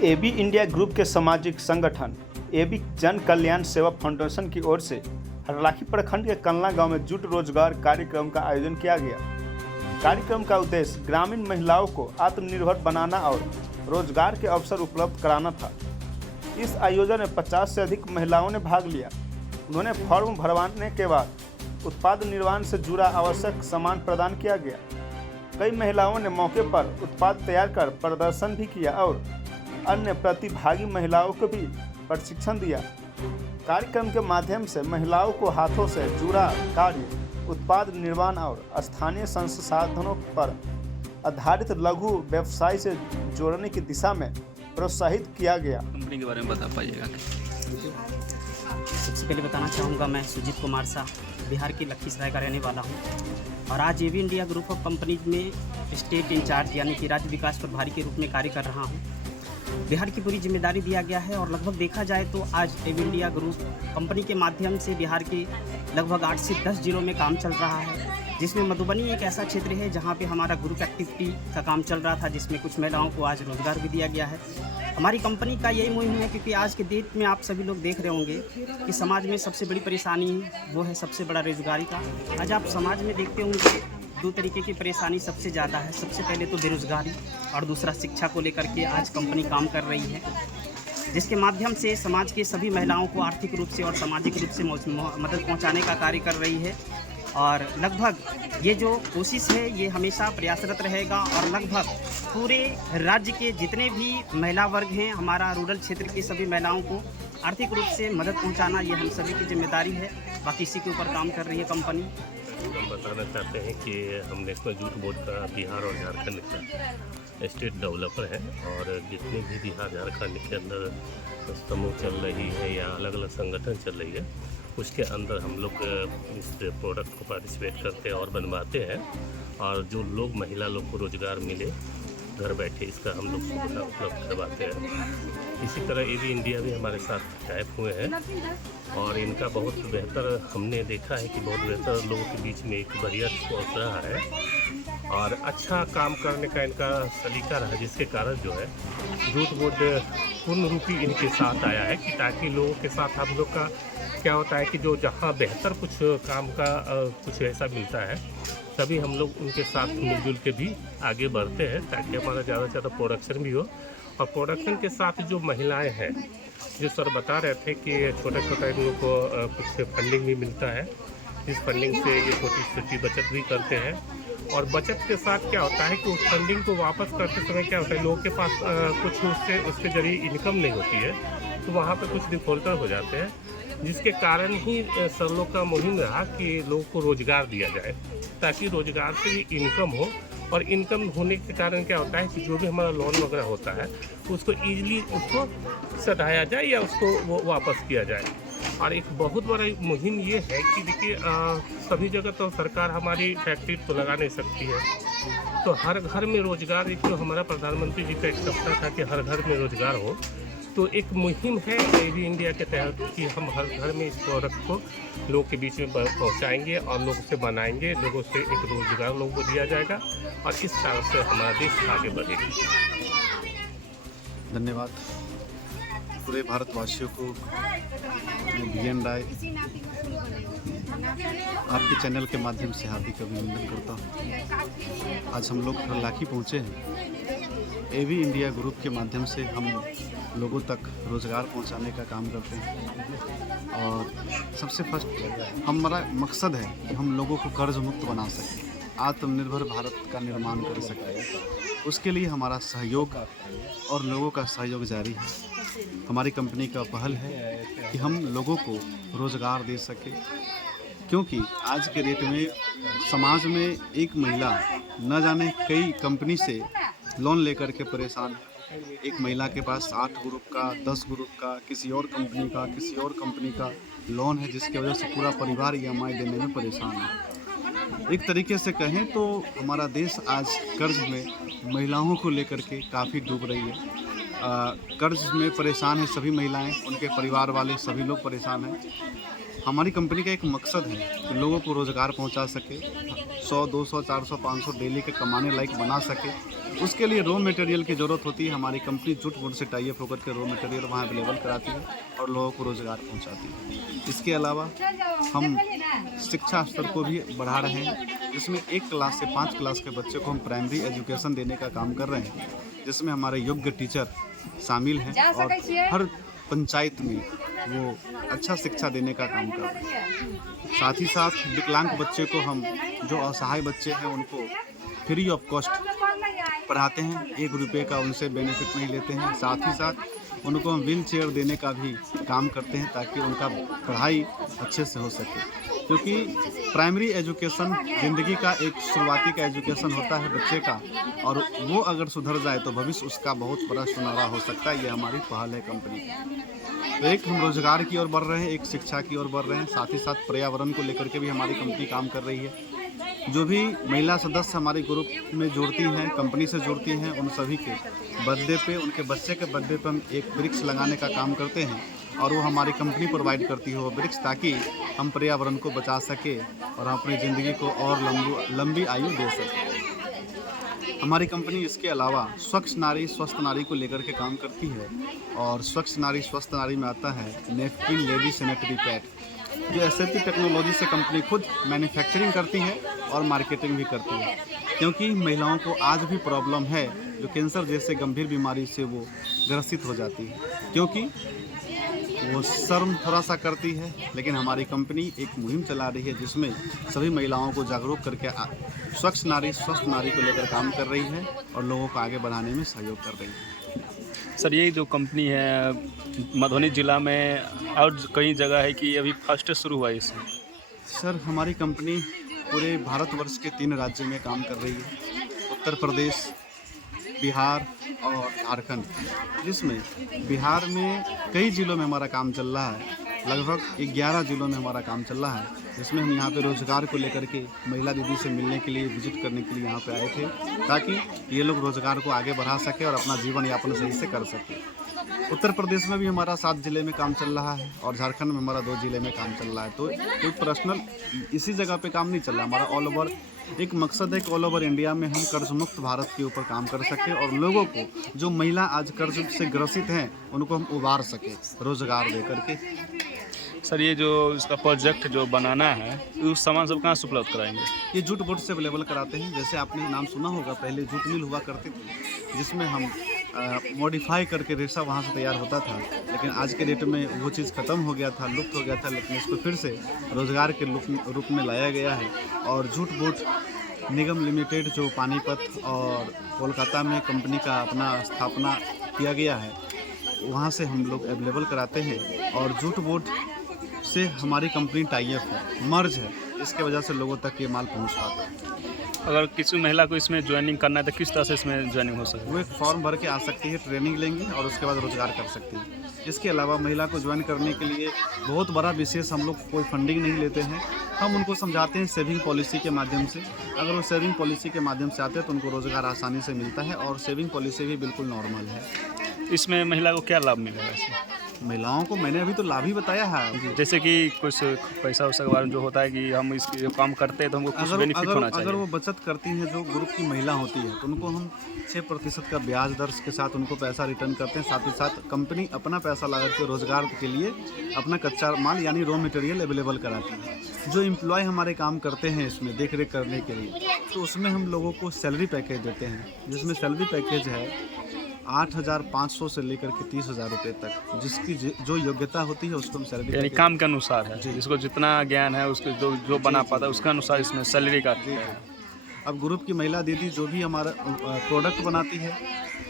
AB India group के सामाजिक संगठन एबी जन कल्याण सेवा फाउंडेशन की ओर से हरलाखी प्रखंड के कलना गांव में जुट रोजगार कार्यक्रम का आयोजन किया गया। कार्यक्रम का उद्देश्य ग्रामीण महिलाओं को आत्मनिर्भर बनाना और रोजगार के अवसर उपलब्ध कराना था। इस आयोजन में 50 से अधिक महिलाओं ने भाग लिया। उन्होंने फॉर्म भरवाने के बाद उत्पाद निर्माण से जुड़ा आवश्यक सामान प्रदान किया गया। कई महिलाओं ने मौके पर उत्पाद तैयार कर प्रदर्शन भी किया और अन्य प्रतिभागी महिलाओं को भी प्रशिक्षण दिया। कार्यक्रम के माध्यम से महिलाओं को हाथों से जुड़ा कार्य, उत्पाद निर्माण और स्थानीय संसाधनों पर आधारित लघु व्यवसाय से जोड़ने की दिशा में प्रोत्साहित किया गया। कंपनी के बारे में बता पाइएगा। सबसे पहले बताना चाहूँगा, मैं सुजीत कुमार शाह बिहार की लखीसराय का रहने वाला हूँ और आज AB India group of companies में स्टेट इंचार्ज यानी कि राज्य विकास प्रभारी के रूप में कार्य कर रहा हूँ। बिहार की पूरी जिम्मेदारी दिया गया है और लगभग देखा जाए तो आज एबी इंडिया ग्रुप कंपनी के माध्यम से बिहार के लगभग 8 से 10 जिलों में काम चल रहा है, जिसमें मधुबनी एक ऐसा क्षेत्र है जहाँ पे हमारा ग्रुप एक्टिविटी का काम चल रहा था, जिसमें कुछ महिलाओं को आज रोजगार भी दिया गया है। हमारी कंपनी का यही मुहिम है, क्योंकि आज के डेट में आप सभी लोग देख रहे होंगे कि समाज में सबसे बड़ी परेशानी वो है सबसे बड़ा रोजगारी का। आज आप समाज में देखते होंगे 2 तरीके की परेशानी सबसे ज़्यादा है। सबसे पहले तो बेरोजगारी और दूसरा शिक्षा को लेकर के आज कंपनी काम कर रही है, जिसके माध्यम से समाज के सभी महिलाओं को आर्थिक रूप से और सामाजिक रूप से मदद पहुंचाने का कार्य कर रही है। और लगभग ये जो कोशिश है ये हमेशा प्रयासरत रहेगा और लगभग पूरे राज्य के जितने भी महिला वर्ग हैं, हमारा रूरल क्षेत्र की सभी महिलाओं को आर्थिक रूप से मदद पहुंचाना ये हम सभी की जिम्मेदारी है। बाकी इसी के ऊपर काम कर रही है कंपनी। हम बताना चाहते हैं कि हम नेशनल जूट बोर्ड का बिहार और झारखंड का स्टेट डेवलपर है और जितने भी बिहार झारखंड के अंदर समूह चल रही है या अलग अलग संगठन चल रही है, उसके अंदर हम लोग इस प्रोडक्ट को पार्टिसिपेट करते हैं और बनवाते हैं और जो लोग महिला लोग को रोज़गार मिले घर बैठे, इसका हम लोग सुविधा उपलब्ध करवाते हैं। इसी तरह एबी इंडिया भी हमारे साथ टाइप हुए हैं और इनका बहुत बेहतर हमने देखा है कि बहुत बेहतर लोगों के बीच में एक बढ़िया पहुँच रहा है और अच्छा काम करने का इनका सलीका रहा, जिसके कारण जो है जूट बोर्ड पूर्ण रूपी इनके साथ आया है कि ताकि लोगों के साथ हम लोग का क्या होता है कि जो जहाँ बेहतर कुछ काम का कुछ ऐसा मिलता है तभी हम लोग उनके साथ मिलजुल के भी आगे बढ़ते हैं ताकि हमारा ज़्यादा से ज़्यादा प्रोडक्शन भी हो। और प्रोडक्शन के साथ जो महिलाएं हैं, जो सर बता रहे थे कि छोटा छोटा इन लोगों को कुछ फंडिंग भी मिलता है, इस फंडिंग से ये छोटी छोटी बचत भी करते हैं और बचत के साथ क्या होता है कि उस फंडिंग को वापस करते समय क्या होता है, लोगों के पास कुछ उसके जरिए इनकम नहीं होती है, तो वहाँ पर कुछ डिफॉल्टर हो जाते हैं, जिसके कारण ही सर लोग का मुहिम रहा कि लोगों को रोज़गार दिया जाए ताकि रोज़गार से भी इनकम हो। और इनकम होने के कारण क्या होता है कि जो भी हमारा लोन वगैरह होता है उसको ईजिली उसको सधाया जाए या उसको वो वापस किया जाए। और एक बहुत बड़ा मुहिम ये है कि देखिए सभी जगह तो सरकार हमारी फैक्ट्री तो लगा नहीं सकती है, तो हर घर में रोज़गार, एक जो हमारा प्रधानमंत्री जी का एक सपना था कि हर घर में रोज़गार हो, तो एक मुहिम है एबी इंडिया के तहत कि हम हर घर में इस प्रोडक्ट को लोगों के बीच में पहुंचाएंगे और लोगों से बनाएंगे, लोगों से एक रोज़गार लोगों को दिया जाएगा और इस तरह से हमारा देश आगे बढ़ेगा। धन्यवाद पूरे भारतवासियों को। बीएन राय आपके चैनल के माध्यम से हार्दिक अभिनंदन करता हूँ। आज हम लोग हरलाखी पहुँचे हैं। एबी इंडिया ग्रुप के माध्यम से हम लोगों तक रोज़गार पहुंचाने का काम करते हैं और सबसे फर्स्ट हमारा मकसद है कि हम लोगों को कर्ज मुक्त बना सकें, आत्मनिर्भर भारत का निर्माण कर सकें। उसके लिए हमारा सहयोग और लोगों का सहयोग जारी है। हमारी कंपनी का पहल है कि हम लोगों को रोज़गार दे सकें, क्योंकि आज के डेट में समाज में एक महिला न जाने कई कंपनी से लोन लेकर के परेशान है। एक महिला के पास 8 ग्रुप का, 10 ग्रुप का, किसी और कंपनी का लोन है, जिसकी वजह से पूरा परिवार EMI देने में परेशान है। एक तरीके से कहें तो हमारा देश आज कर्ज में महिलाओं को लेकर के काफ़ी डूब रही है। कर्ज में परेशान है सभी महिलाएं, उनके परिवार वाले सभी लोग परेशान हैं। हमारी कंपनी का एक मकसद है कि लोगों को रोज़गार पहुंचा सके, 100, 200, 400, 500 डेली के कमाने लायक बना सके। उसके लिए रॉ मटेरियल की ज़रूरत होती है। हमारी कंपनी जूट बोर्ड से टाई अप होकर के रॉ मटेरियल वहाँ अवेलेबल कराती है और लोगों को रोज़गार पहुँचाती है। इसके अलावा हम शिक्षा स्तर को भी बढ़ा रहे हैं, जिसमें 1 क्लास से 5 क्लास के बच्चे को हम प्राइमरी एजुकेशन देने का काम कर रहे हैं, जिसमें हमारे योग्य टीचर शामिल हैं और हर पंचायत में वो अच्छा शिक्षा देने का काम कर रहे हैं। साथ ही साथ विकलांग बच्चे को हम, जो असहाय बच्चे हैं, उनको फ्री ऑफ कॉस्ट पढ़ाते हैं। 1 रुपये का उनसे बेनिफिट नहीं लेते हैं। साथ ही साथ उनको हम व्हील चेयर देने का भी काम करते हैं ताकि उनका पढ़ाई अच्छे से हो सके, क्योंकि प्राइमरी एजुकेशन ज़िंदगी का एक शुरुआती का एजुकेशन होता है बच्चे का, और वो अगर सुधर जाए तो भविष्य उसका बहुत बड़ा सुनहरा हो सकता है। ये हमारी पहल है कंपनी की। तो एक हम रोजगार की ओर बढ़ रहे हैं, एक शिक्षा की ओर बढ़ रहे हैं, साथ ही साथ पर्यावरण को लेकर के भी हमारी कंपनी काम कर रही है। जो भी महिला सदस्य हमारे ग्रुप में जुड़ती हैं, कंपनी से जुड़ती हैं, उन सभी के बर्थडे पे, उनके बच्चे के बर्थडे पे हम एक वृक्ष लगाने का काम करते हैं और वो हमारी कंपनी प्रोवाइड करती है वो वृक्ष, ताकि हम पर्यावरण को बचा सके और हम अपनी ज़िंदगी को और लंबी आयु दे सकें। हमारी कंपनी इसके अलावा स्वच्छ नारी स्वस्थ नारी को लेकर के काम करती है, और स्वच्छ नारी स्वस्थ नारी में आता है नेपकिन लेडी सैनिटरी पैड, जो SAP टेक्नोलॉजी से कंपनी खुद मैन्युफैक्चरिंग करती है और मार्केटिंग भी करती है, क्योंकि महिलाओं को आज भी प्रॉब्लम है जो कैंसर जैसे गंभीर बीमारी से वो ग्रसित हो जाती है, क्योंकि वो शर्म थोड़ा सा करती है। लेकिन हमारी कंपनी एक मुहिम चला रही है जिसमें सभी महिलाओं को जागरूक करके स्वच्छ नारी स्वस्थ नारी को लेकर काम कर रही है और लोगों को आगे बढ़ाने में सहयोग कर रही है। सर, ये जो कंपनी है मधुबनी ज़िला में और कई जगह है कि अभी फर्स्ट शुरू हुआ है इसमें? सर, हमारी कंपनी पूरे भारतवर्ष के 3 राज्यों में काम कर रही है, उत्तर प्रदेश, बिहार और झारखंड, जिसमें बिहार में कई ज़िलों में हमारा काम चल रहा है। लगभग 11 ज़िलों में हमारा काम चल रहा है, जिसमें हम यहाँ पे रोज़गार को लेकर के महिला दीदी से मिलने के लिए, विजिट करने के लिए यहाँ पे आए थे, ताकि ये लोग रोज़गार को आगे बढ़ा सके और अपना जीवन यापन सही से कर सके। उत्तर प्रदेश में भी हमारा 7 ज़िले में काम चल रहा है और झारखंड में हमारा 2 ज़िले में काम चल रहा है। तो कोई पर्सनल इसी जगह पे काम नहीं चल रहा, हमारा ऑल ओवर एक मकसद है कि ऑल ओवर इंडिया में हम कर्ज मुक्त भारत के ऊपर काम कर सकें और लोगों को, जो महिला आज कर्ज से ग्रसित हैं, उनको हम उबार सकें रोज़गार दे करके। सर, ये जो इसका प्रोजेक्ट जो बनाना है, उस सामान सब कहाँ से उपलब्ध कराएंगे? ये जूट बोर्ड से अवेलेबल कराते हैं। जैसे आपने नाम सुना होगा, पहले जूट मिल हुआ करती थी, जिसमें हम मॉडिफाई करके रेशा वहाँ से तैयार होता था, लेकिन आज के डेट में वो चीज़ ख़त्म हो गया था, लुप्त हो गया था, लेकिन इसको फिर से रोज़गार के रूप में लाया गया है। और जूट बोर्ड निगम लिमिटेड, जो पानीपत और कोलकाता में कंपनी का अपना स्थापना किया गया है, वहाँ से हम लोग अवेलेबल कराते हैं। और जूट बोर्ड से हमारी कंपनी टाई अप है, मर्ज है, इसके वजह से लोगों तक ये माल पहुँच पाता है। अगर किसी महिला को इसमें ज्वाइनिंग करना है तो किस तरह से इसमें ज्वाइनिंग हो सकती है? वो एक फॉर्म भर के आ सकती है, ट्रेनिंग लेंगी और उसके बाद रोज़गार कर सकती है। इसके अलावा महिला को ज्वाइन करने के लिए बहुत बड़ा विशेष हम लोग कोई फंडिंग नहीं लेते हैं। हम उनको समझाते हैं सेविंग पॉलिसी के माध्यम से। अगर वो सेविंग पॉलिसी के माध्यम से आते हैं तो उनको रोज़गार आसानी से मिलता है और सेविंग पॉलिसी भी बिल्कुल नॉर्मल है। इसमें महिला को क्या लाभ मिलेगा इसमें? महिलाओं को मैंने अभी तो लाभ ही बताया है। जैसे कि कुछ पैसा वैसा के बारे में जो होता है कि हम इस काम करते हैं तो हमको कुछ बेनिफिट होना चाहिए। अगर वो बचत करती हैं, जो ग्रुप की महिला होती है, तो उनको हम 6% का ब्याज दर के साथ उनको पैसा रिटर्न करते हैं। साथ ही साथ कंपनी अपना पैसा लगा के रोज़गार के लिए अपना कच्चा माल यानी रॉ मटेरियल अवेलेबल कराती है। जो एम्प्लॉय हमारे काम करते हैं इसमें देख रेख करने के लिए, तो उसमें हम लोगों को सैलरी पैकेज देते हैं, जिसमें सैलरी पैकेज है 8,500 से लेकर के 30,000 रुपये तक। जिसकी जो योग्यता होती है उसको हम सैलरी, यानी काम के अनुसार है, जिसको जितना ज्ञान है उसको जो बना पाता है उसके अनुसार इसमें सैलरी का है। अब ग्रुप की महिला दीदी जो भी हमारा प्रोडक्ट बनाती है,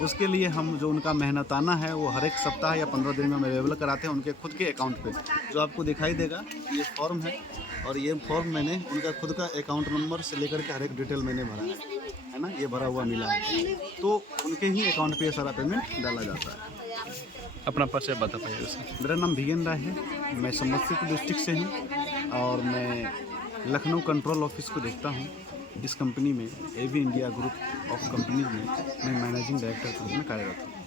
उसके लिए हम जो उनका मेहनताना है वो हर एक सप्ताह या 15 दिन में हम अवेलेबल कराते हैं उनके खुद के अकाउंट पे। जो आपको दिखाई देगा ये फॉर्म है, और ये फॉर्म मैंने उनका खुद का अकाउंट नंबर से लेकर के हर एक डिटेल मैंने भरा है ना, ये भरा हुआ मिला है, तो उनके ही अकाउंट पे सारा पेमेंट डाला जाता है। अपना परिचय बता पाइए सर। मेरा नाम भीगन राय है, मैं समस्तीपुर डिस्ट्रिक्ट से हूँ और मैं लखनऊ कंट्रोल ऑफिस को देखता हूँ। इस कंपनी में AB India group of companies में मैं मैनेजिंग डायरेक्टर के रूप में कार्यरत हूँ।